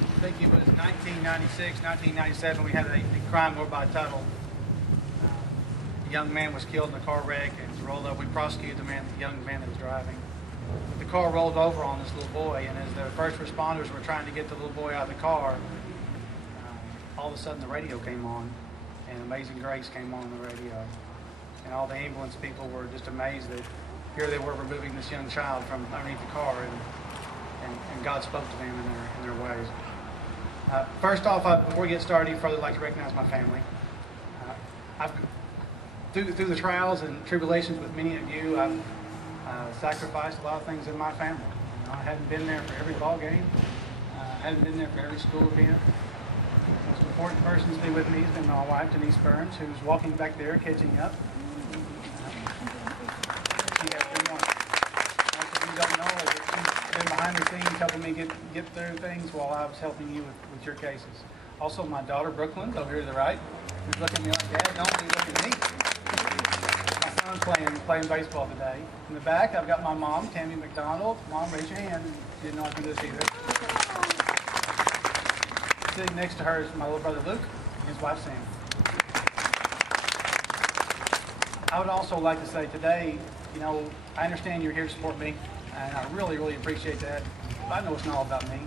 I think it was 1996, 1997, we had a crime over by Tuttle. A young man was killed in a car wreck and was rolled up. We prosecuted the young man that was driving. But the car rolled over on this little boy, and as the first responders were trying to get the little boy out of the car, all of a sudden the radio came on, and Amazing Grace came on the radio. And all the ambulance people were just amazed that here they were removing this young child from underneath the car, and God spoke to them in their ways. First off, before we get started, I'd further like to recognize my family. Through the trials and tribulations with many of you, I've sacrificed a lot of things in my family. I hadn't been there for every ball game. I hadn't been there for every school event. The most important person to be with me has been my wife, Denise Burns, who's walking back there, catching up. She has been one. Most of you don't know her, but she's been behind the scenes helping me get through things while I was helping you with your cases. Also, my daughter, Brooklyn's over here to the right, who's looking at me like, Dad, don't be looking at me. My son's playing baseball today. In the back, I've got my mom, Tammy McDonald. Mom, raise your hand. You didn't know I could do this either. Sitting next to her is my little brother Luke and his wife Sam. I would also like to say today, I understand you're here to support me, and I really, really appreciate that. But I know it's not all about me.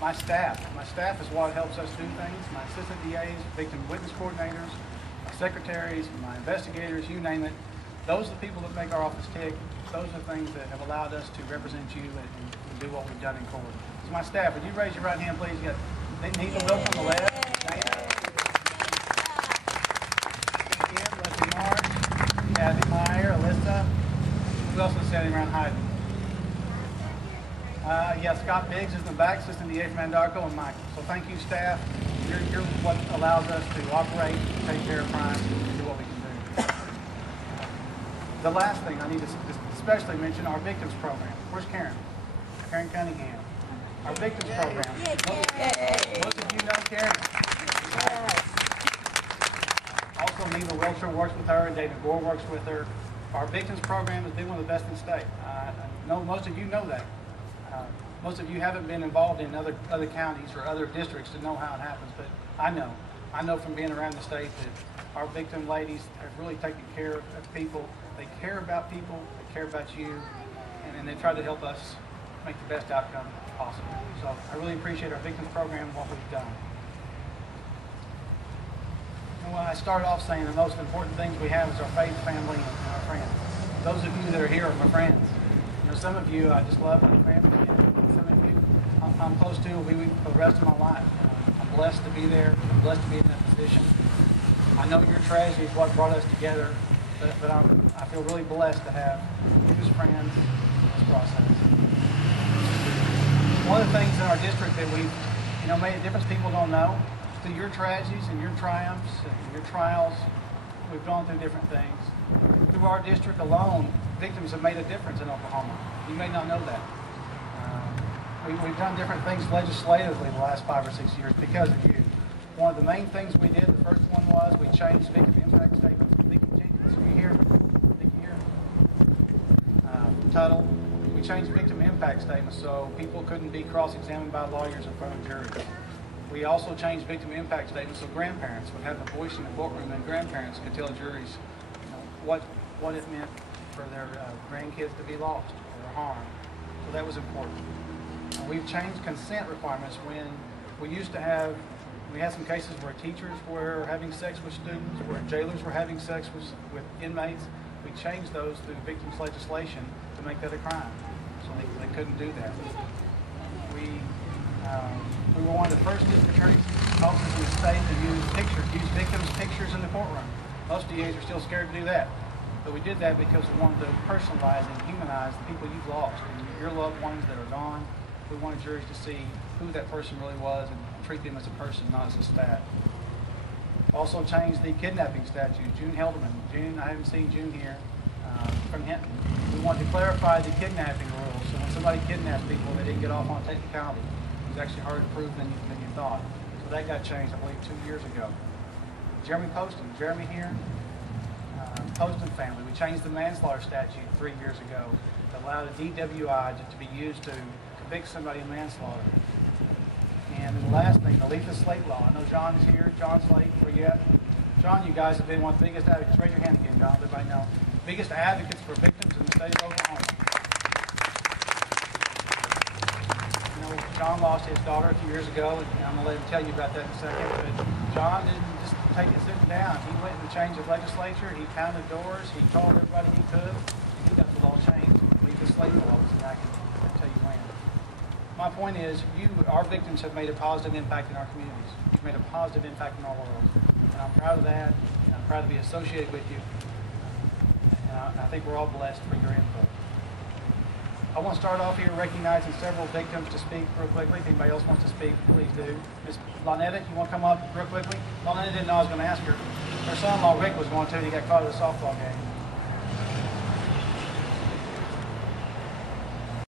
My staff is what helps us do things. My assistant DAs, victim witness coordinators, my secretaries, my investigators, you name it. Those are the people that make our office tick. Those are the things that have allowed us to represent you and do what we've done in court. So my staff, would you raise your right hand, please? You got Nathan Wilk on the left, Dana, Kim, Leslie March, Kathy Meyer, Alyssa. Who else is standing around hiding? Scott Biggs is in the back, Assistant DA from Anadarko, and Michael. So thank you, staff. You're what allows us to operate, take care of crime, and do what we can do. The last thing I need to especially mention, our victims program. Where's Karen? Karen Cunningham. Our victims program. Most of you know Karen. Also, Neva Wiltshire works with her, and David Gore works with her. Our victims program has been one of the best in the state. I know most of you know that. Most of you haven't been involved in other counties or other districts to know how it happens, but I know from being around the state that our victim ladies have really taken care of people. They care about people, they care about you, and they try to help us make the best outcome possible. So I really appreciate our victims program and what we've done. And when I started off saying the most important things we have is our faith, family, and our friends. Those of you that are here are my friends. Some of you I just love my family, and some of you I'm close to will be for the rest of my life. I'm blessed to be there. I'm blessed to be in that position. I know your tragedy is what brought us together, but I feel really blessed to have you as friends in this process. One of the things in our district that we've made a difference people don't know, through your tragedies and your triumphs and your trials, we've gone through different things. Through our district alone, victims have made a difference in Oklahoma. You may not know that. We've done different things legislatively the last 5 or 6 years because of you. One of the main things we did, the first one was we changed victim impact statements. Vicki Jenkins, are you here? Vicki here? Tuttle. We changed victim impact statements so people couldn't be cross-examined by lawyers in front of juries. We also changed victim impact statements so grandparents would have a voice in the courtroom, and grandparents could tell juries what it meant for their grandkids to be lost or harmed. So that was important. We've changed consent requirements when we had some cases where teachers were having sex with students, where jailers were having sex with inmates. We changed those through victims legislation to make that a crime. So they couldn't do that. We were one of the first district attorney's offices in the state to use victims' pictures in the courtroom. Most DAs are still scared to do that. But we did that because we wanted to personalize and humanize the people you've lost and your loved ones that are gone. We wanted juries to see who that person really was and treat them as a person, not as a stat. Also changed the kidnapping statute. June Helderman. I haven't seen June here from Hinton. We wanted to clarify the kidnapping rules. So when somebody kidnaps people, they didn't get off on technicality. It was actually harder to prove than you thought. So that got changed, I believe, 2 years ago. Jeremy Poston. Jeremy here. Poston family. We changed the manslaughter statute 3 years ago to allow the DWI to be used to convict somebody of manslaughter. And then the last thing, the lethal slate law. I know John's here. John's late. Where you at? John, you guys have been one of the biggest advocates. Raise your hand again, John. Everybody know. Biggest advocates for victims in the state of Oklahoma. You know, John lost his daughter a few years ago, and I'm going to let him tell you about that in a second. But John didn't just take it sitting down. He went and changed the legislature. He pounded doors. He called everybody he could, and he got the law changed. The slate law was enacted. I'll tell you when. My point is, our victims have made a positive impact in our communities. You've made a positive impact in our world. And I'm proud of that, and I'm proud to be associated with you. And I think we're all blessed for your input. I want to start off here recognizing several victims to speak real quickly. If anybody else wants to speak, please do. Ms. Lonetta, you want to come up real quickly? Lonetta didn't know I was going to ask her. Her son-in-law, Rick, was going to, and he got caught at a softball game.